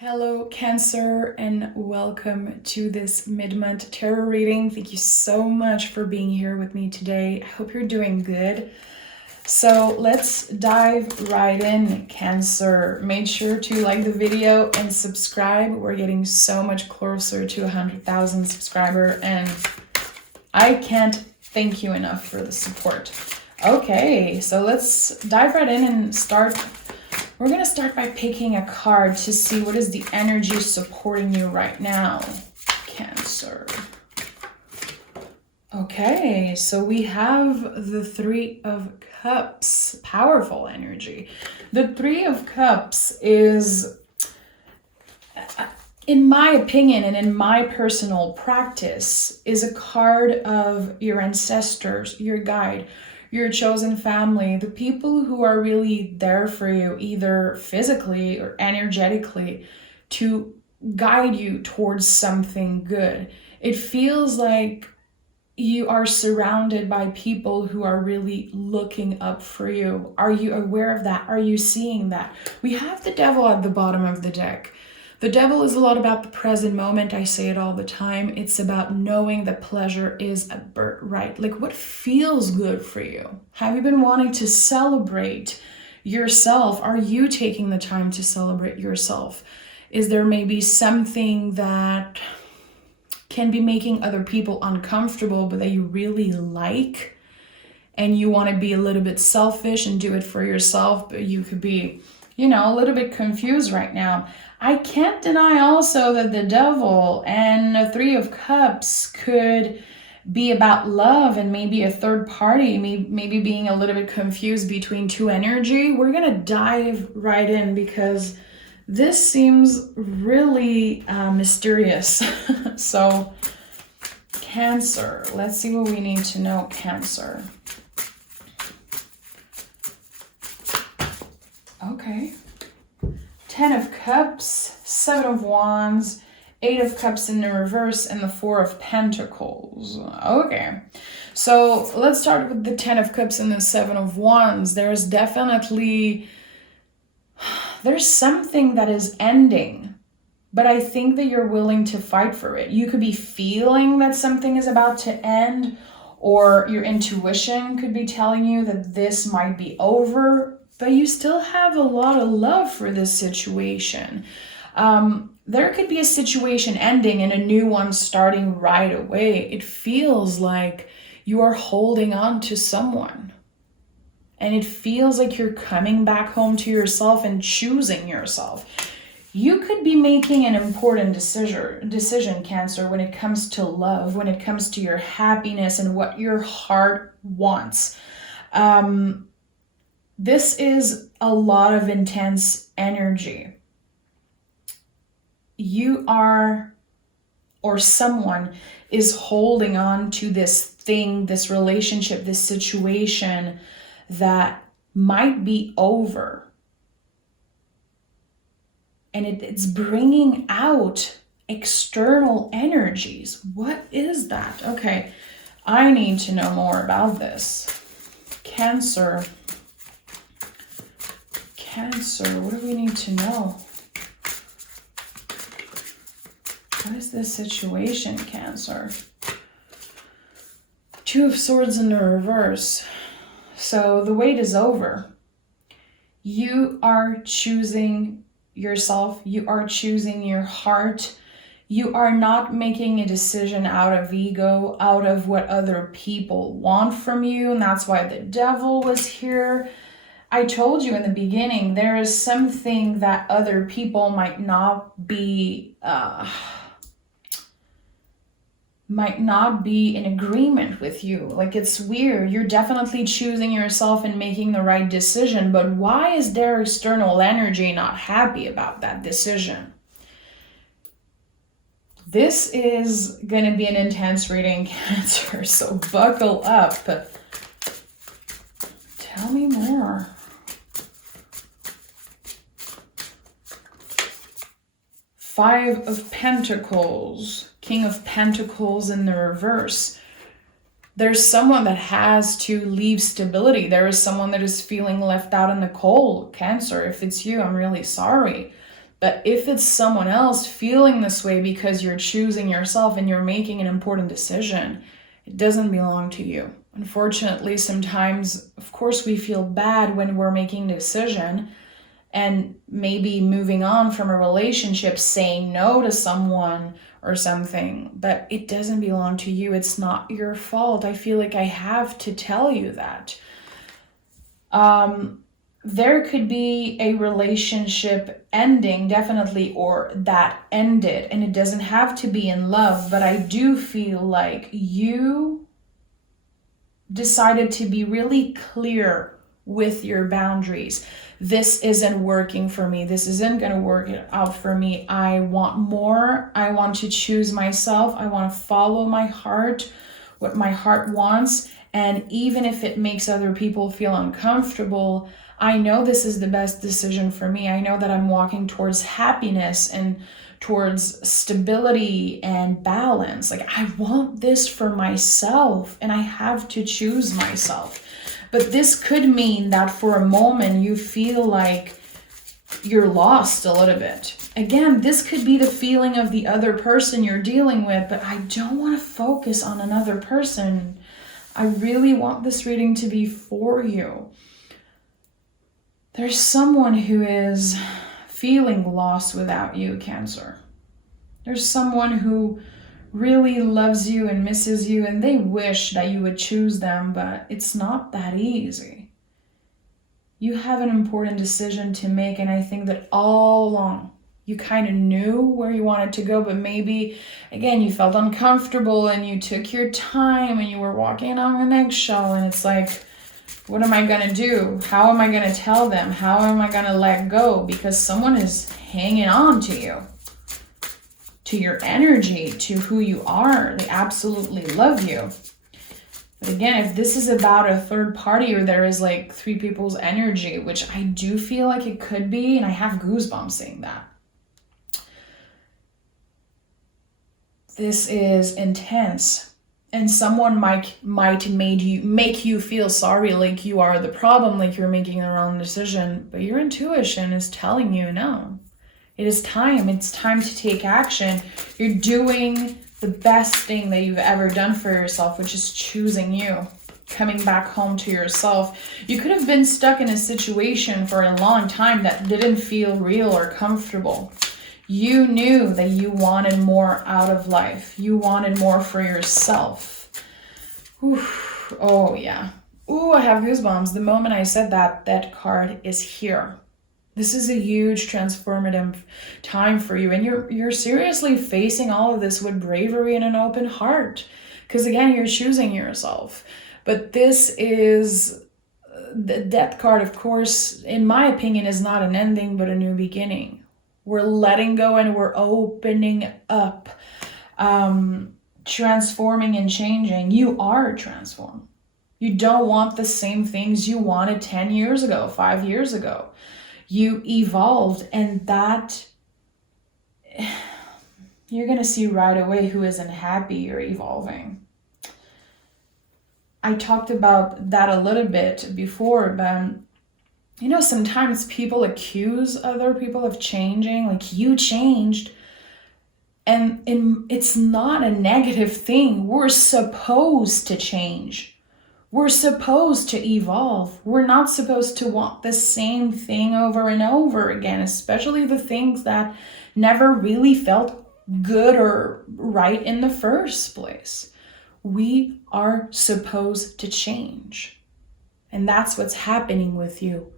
Hello, Cancer, and welcome to this mid-month tarot reading. Thank you so much for being here with me today. I hope you're doing good. So let's dive right in, Cancer. Make sure to like the video and subscribe. We're getting so much closer to 100,000 subscribers, and I can't thank you enough for the support. Okay, so let's dive right in and start. We're going to start by picking a card to see what is the energy supporting you right now, Cancer. Okay, so we have the Three of Cups, powerful energy. The Three of Cups is, in my opinion and in my personal practice, is a card of your ancestors, your guide, your chosen family, the people who are really there for you, either physically or energetically, to guide you towards something good. It feels like you are surrounded by people who are really looking up for you. Are you aware of that? Are you seeing that? We have the Devil at the bottom of the deck. The Devil is a lot about the present moment. I say it all the time. It's about knowing that pleasure is a birthright. Like, what feels good for you? Have you been wanting to celebrate yourself? Are you taking the time to celebrate yourself? Is there maybe something that can be making other people uncomfortable, but that you really like, and you want to be a little bit selfish and do it for yourself, but you could be, a little bit confused right now. I can't deny also that the Devil and the Three of Cups could be about love and maybe a third party, maybe being a little bit confused between two energy. We're going to dive right in because this seems really mysterious. So, Cancer, let's see what we need to know, Cancer. Okay. 10 of Cups, 7 of Wands, 8 of Cups in the reverse, and the 4 of Pentacles. Okay, so let's start with the 10 of Cups and the 7 of Wands. There's something that is ending, but I think that you're willing to fight for it. You could be feeling that something is about to end, or your intuition could be telling you that this might be over, but you still have a lot of love for this situation. There could be a situation ending and a new one starting right away. It feels like you are holding on to someone. And it feels like you're coming back home to yourself and choosing yourself. You could be making an important decision, Cancer, when it comes to love, when it comes to your happiness and what your heart wants. This is a lot of intense energy. You are, or someone is holding on to this thing, this relationship, this situation that might be over. And it's bringing out external energies. What is that? Okay, I need to know more about this. Cancer, what do we need to know? What is this situation, Cancer? 2 of Swords in the reverse. So the wait is over. You are choosing yourself. You are choosing your heart. You are not making a decision out of ego, out of what other people want from you. And that's why the Devil was here. I told you in the beginning, there is something that other people might not be in agreement with you. Like, it's weird. You're definitely choosing yourself and making the right decision, but why is their external energy not happy about that decision? This is going to be an intense reading, Cancer, so buckle up. Tell me more. 5 of Pentacles, King of Pentacles in the reverse. There's someone that has to leave stability. There is someone that is feeling left out in the cold, Cancer. If it's you, I'm really sorry. But if it's someone else feeling this way because you're choosing yourself and you're making an important decision, it doesn't belong to you. Unfortunately, sometimes, of course, we feel bad when we're making a decision and maybe moving on from a relationship, saying no to someone or something, but it doesn't belong to you. It's not your fault. I feel like I have to tell you that. There could be a relationship ending, definitely, or that ended, and it doesn't have to be in love, but I do feel like you decided to be really clear with your boundaries. This isn't working for me. This isn't going to work out for me. I want more. I want to choose myself. I want to follow my heart, what my heart wants. And even if it makes other people feel uncomfortable, I know this is the best decision for me. I know that I'm walking towards happiness and towards stability and balance. Like, I want this for myself, and I have to choose myself. But this could mean that for a moment you feel like you're lost a little bit. Again, this could be the feeling of the other person you're dealing with, but I don't want to focus on another person. I really want this reading to be for you. There's someone who is feeling lost without you, Cancer. There's someone who really loves you and misses you, and they wish that you would choose them, but it's not that easy. You have an important decision to make, and I think that all along you kind of knew where you wanted to go, but maybe, again, you felt uncomfortable and you took your time and you were walking on an eggshell, and it's like, what am I going to do? How am I going to tell them? How am I going to let go? Because someone is hanging on to you, to your energy, to who you are. They absolutely love you. But again, if this is about a third party, or there is like three people's energy, which I do feel like it could be, and I have goosebumps saying that. This is intense, and someone might make you feel sorry, like you are the problem, like you're making the wrong decision, but your intuition is telling you no. It is time. It's time to take action. You're doing the best thing that you've ever done for yourself, which is choosing you, coming back home to yourself. You could have been stuck in a situation for a long time that didn't feel real or comfortable. You knew that you wanted more out of life. You wanted more for yourself. Oof. Oh, yeah. Ooh, I have goosebumps. The moment I said that, that card is here. This is a huge transformative time for you. And you're seriously facing all of this with bravery and an open heart. Because again, you're choosing yourself. But this is the Death card, of course, in my opinion, is not an ending, but a new beginning. We're letting go and we're opening up, transforming and changing. You are transformed. You don't want the same things you wanted 10 years ago, 5 years ago. You evolved, and that you're going to see right away who isn't happy you're evolving. I talked about that a little bit before, but you know, sometimes people accuse other people of changing, like you changed, and it's not a negative thing. We're supposed to change. We're supposed to evolve. We're not supposed to want the same thing over and over again, especially the things that never really felt good or right in the first place. We are supposed to change. And that's what's happening with you.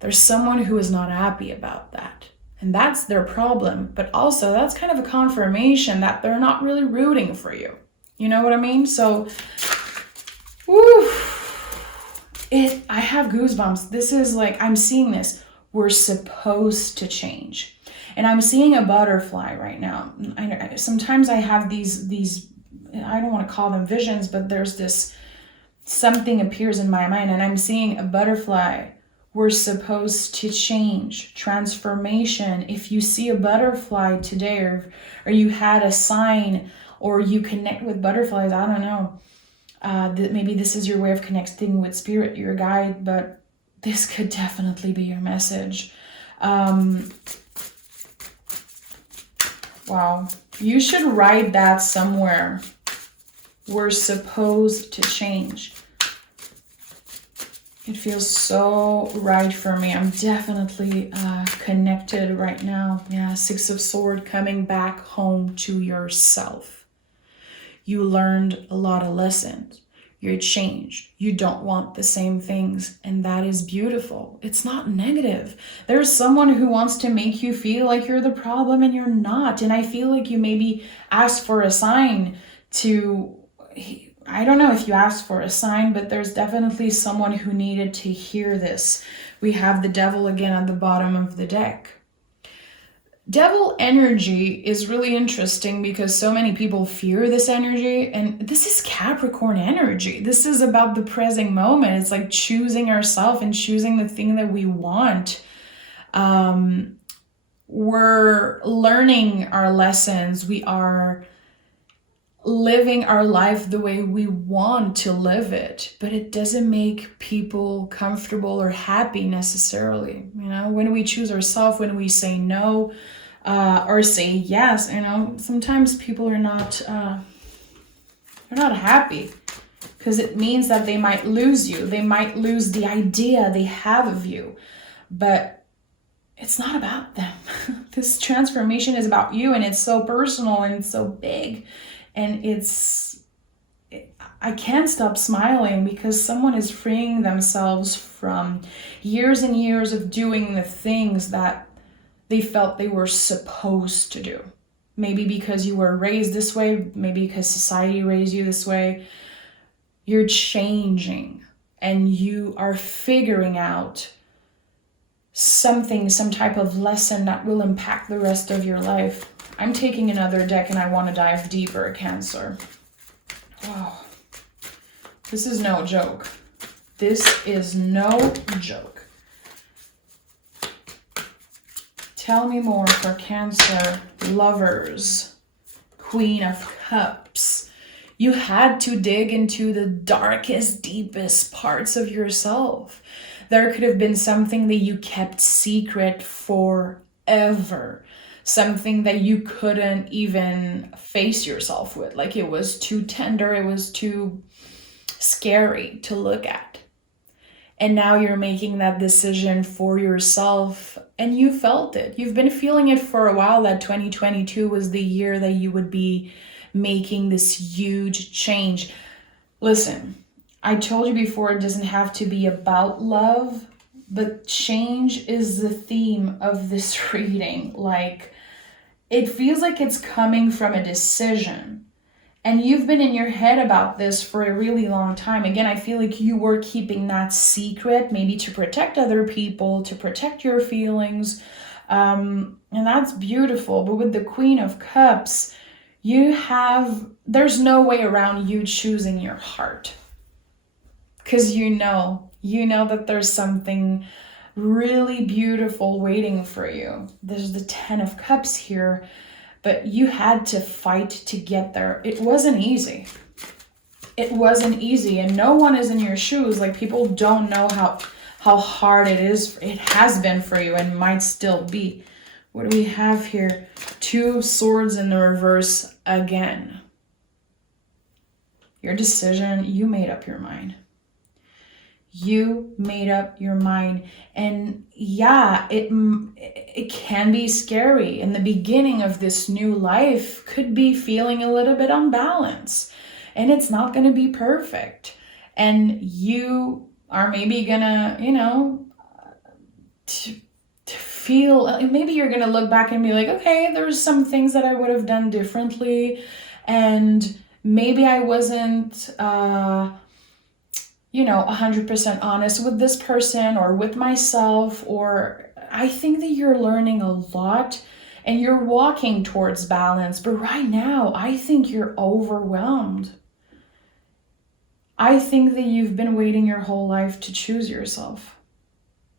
There's someone who is not happy about that. And that's their problem. But also, that's kind of a confirmation that they're not really rooting for you. You know what I mean? So, I have goosebumps. This is like, I'm seeing this. We're supposed to change. And I'm seeing a butterfly right now. Sometimes I have these, I don't want to call them visions, but there's this, something appears in my mind and I'm seeing a butterfly. We're supposed to change, transformation. If you see a butterfly today, or you had a sign, or you connect with butterflies, I don't know. Maybe this is your way of connecting with spirit, your guide, but this could definitely be your message. Wow. You should write that somewhere. We're supposed to change. It feels so right for me. I'm definitely connected right now. Yeah, Six of Swords, coming back home to yourself. You learned a lot of lessons. You're changed. You don't want the same things. And that is beautiful. It's not negative. There's someone who wants to make you feel like you're the problem and you're not. And I feel like you maybe asked for a sign to... I don't know if you asked for a sign, but there's definitely someone who needed to hear this. We have the Devil again at the bottom of the deck. Devil energy is really interesting because so many people fear this energy, and this is Capricorn energy. This is about the present moment. It's like choosing ourselves and choosing the thing that we want. We're learning our lessons. We are living our life the way we want to live it, but it doesn't make people comfortable or happy necessarily. You know, when we choose ourselves, when we say no or say yes, you know, sometimes people are not they're not happy because it means that they might lose you. They might lose the idea they have of you, but it's not about them. This transformation is about you, and it's so personal and it's so big. And I can't stop smiling because someone is freeing themselves from years and years of doing the things that they felt they were supposed to do. Maybe because you were raised this way, maybe because society raised you this way. You're changing and you are figuring out something, some type of lesson that will impact the rest of your life. I'm taking another deck and I want to dive deeper, Cancer. Oh, this is no joke. This is no joke. Tell me more for Cancer lovers. Queen of Cups. You had to dig into the darkest, deepest parts of yourself. There could have been something that you kept secret forever. Something that you couldn't even face yourself with. Like it was too tender, it was too scary to look at. And now you're making that decision for yourself and you felt it. You've been feeling it for a while that 2022 was the year that you would be making this huge change. Listen, I told you before, it doesn't have to be about love, but change is the theme of this reading. Like, it feels like it's coming from a decision. And you've been in your head about this for a really long time. Again, I feel like you were keeping that secret, maybe to protect other people, to protect your feelings. And that's beautiful. But with the Queen of Cups, there's no way around you choosing your heart. Because you know that there's something really beautiful waiting for you. There's the 10 of Cups here, but you had to fight to get there. It wasn't easy. It wasn't easy, and no one is in your shoes. Like, people don't know how hard it is. It has been for you and might still be. What do we have here? 2 of Swords in the reverse again. Your decision, you made up your mind. You made up your mind. And yeah, it can be scary. In the beginning of this new life could be feeling a little bit unbalanced. And it's not going to be perfect. And you are maybe going to, feel, maybe you're going to look back and be like, okay, there's some things that I would have done differently. And maybe I wasn't 100% honest with this person or with myself, or I think that you're learning a lot and you're walking towards balance. But right now, I think you're overwhelmed. I think that you've been waiting your whole life to choose yourself.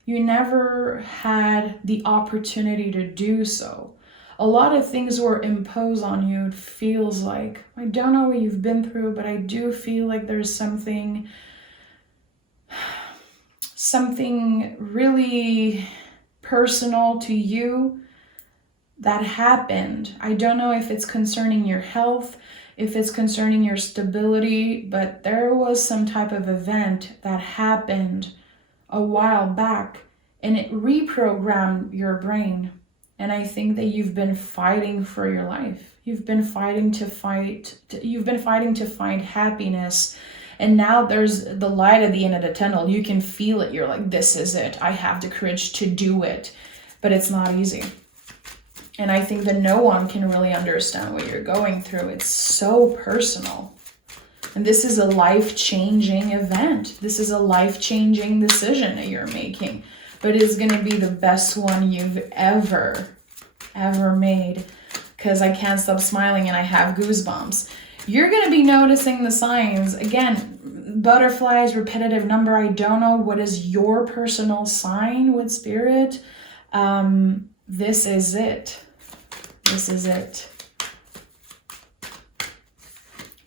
You never had the opportunity to do so. A lot of things were imposed on you, it feels like. I don't know what you've been through, but I do feel like there's something really personal to you that happened. I don't know if it's concerning your health, if it's concerning your stability, but there was some type of event that happened a while back, and it reprogrammed your brain. And I think that you've been fighting for your life. You've been fighting to find happiness. And now there's the light at the end of the tunnel. You can feel it. You're like, this is it. I have the courage to do it. But it's not easy. And I think that no one can really understand what you're going through. It's so personal. And this is a life-changing event. This is a life-changing decision that you're making. But it's going to be the best one you've ever made. Because I can't stop smiling and I have goosebumps. You're going to be noticing the signs. Again, butterflies, repetitive number. I don't know what is your personal sign with spirit. This is it. This is it.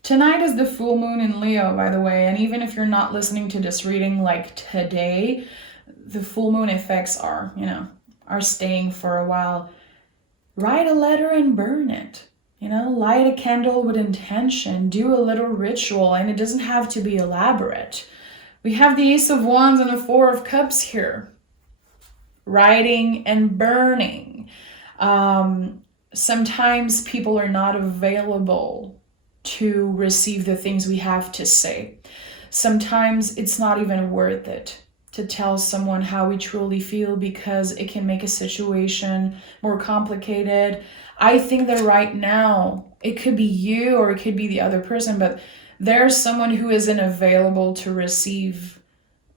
Tonight is the full moon in Leo, by the way. And even if you're not listening to this reading like today, the full moon effects are staying for a while. Write a letter and burn it. Light a candle with intention, do a little ritual, and it doesn't have to be elaborate. We have the Ace of Wands and the Four of Cups here. Writing and burning. Sometimes people are not available to receive the things we have to say. Sometimes it's not even worth it to tell someone how we truly feel because it can make a situation more complicated. I think that right now, it could be you or it could be the other person, but there's someone who isn't available to receive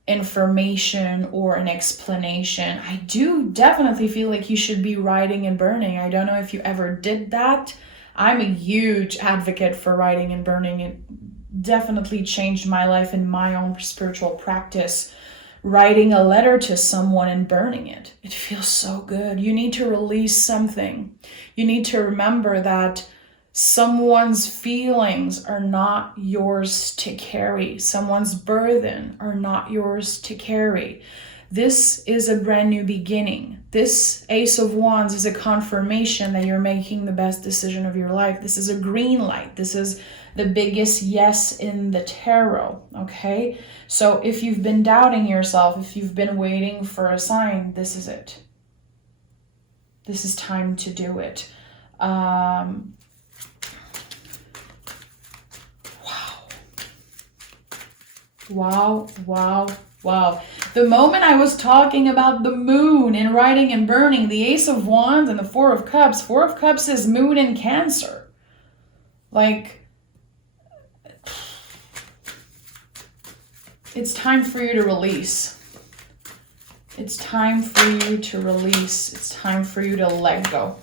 information or an explanation. I do definitely feel like you should be writing and burning. I don't know if you ever did that. I'm a huge advocate for writing and burning. It definitely changed my life in my own spiritual practice. Writing a letter to someone and burning it. It feels so good. You need to release something. You need to remember that someone's feelings are not yours to carry. Someone's burden are not yours to carry. This is a brand new beginning. This Ace of Wands is a confirmation that you're making the best decision of your life. This is a green light. This is the biggest yes in the tarot, okay? So if you've been doubting yourself, if you've been waiting for a sign, this is it. This is time to do it. Wow. The moment I was talking about the moon and writing and burning, the Ace of Wands and the Four of Cups. Four of Cups is moon in Cancer. It's time for you to release. It's time for you to release. It's time for you to let go.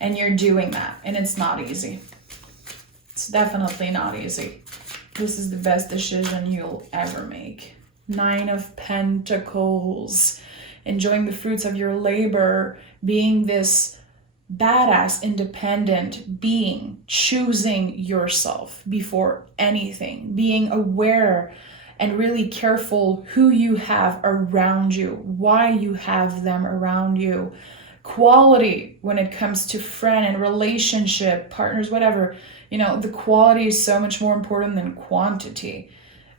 And you're doing that. And it's not easy. It's definitely not easy. This is the best decision you'll ever make. Nine of Pentacles. Enjoying the fruits of your labor. Being this badass, independent being. Choosing yourself before anything. Being aware and really careful who you have around you, why you have them around you. Quality when it comes to friend and relationship, partners, whatever. The quality is so much more important than quantity.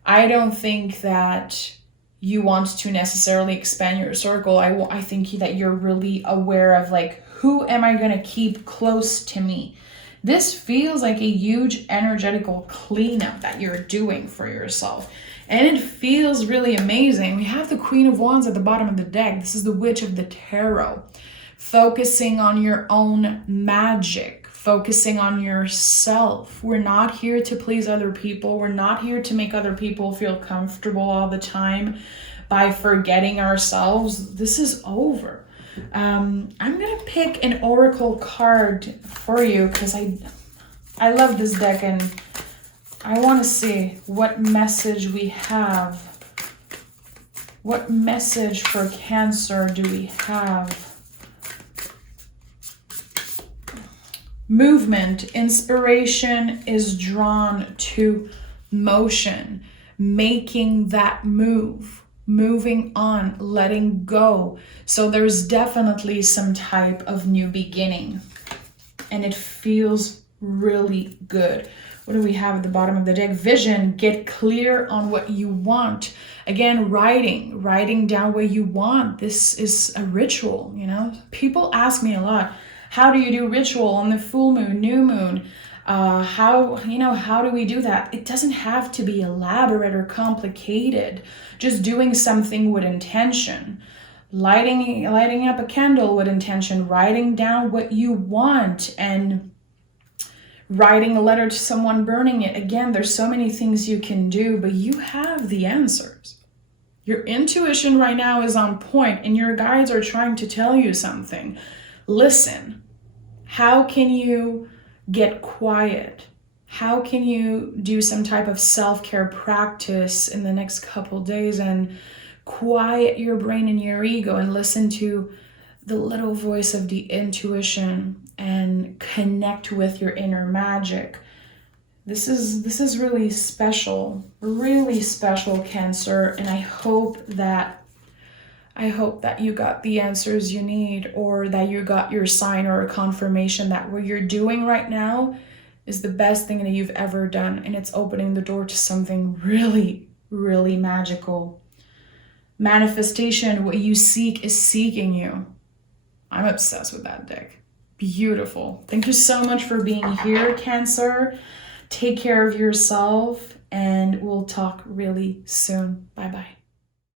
I don't think that you want to necessarily expand your circle. I think that you're really aware of who am I going to keep close to me? This feels like a huge energetical cleanup that you're doing for yourself. And it feels really amazing. We have the Queen of Wands at the bottom of the deck. This is the Witch of the Tarot. Focusing on your own magic. Focusing on yourself. We're not here to please other people. We're not here to make other people feel comfortable all the time by forgetting ourselves. This is over. I'm going to pick an oracle card for you because I love this deck and I want to see what message we have. What message for Cancer do we have? Movement. Inspiration is drawn to motion. Making that move. moving on, letting go. So there's definitely some type of new beginning, and it feels really good. What do we have at the bottom of the deck? Vision, get clear on what you want. Again, writing down what you want. This is a ritual, you know? People ask me a lot, how do you do ritual on the full moon, new moon? How do we do that? It doesn't have to be elaborate or complicated. Just doing something with intention. Lighting up a candle with intention, writing down what you want, and writing a letter to someone, burning it. Again, there's so many things you can do, but you have the answers. Your intuition right now is on point, and your guides are trying to tell you something. Listen. How can you get quiet? How can you do some type of self-care practice in the next couple days and quiet your brain and your ego and listen to the little voice of the intuition and connect with your inner magic? This is really special, Cancer, and I hope that you got the answers you need, or that you got your sign or a confirmation that what you're doing right now is the best thing that you've ever done, and it's opening the door to something really, really magical. Manifestation, what you seek is seeking you. I'm obsessed with that deck. Beautiful. Thank you so much for being here, Cancer. Take care of yourself, and we'll talk really soon. Bye-bye.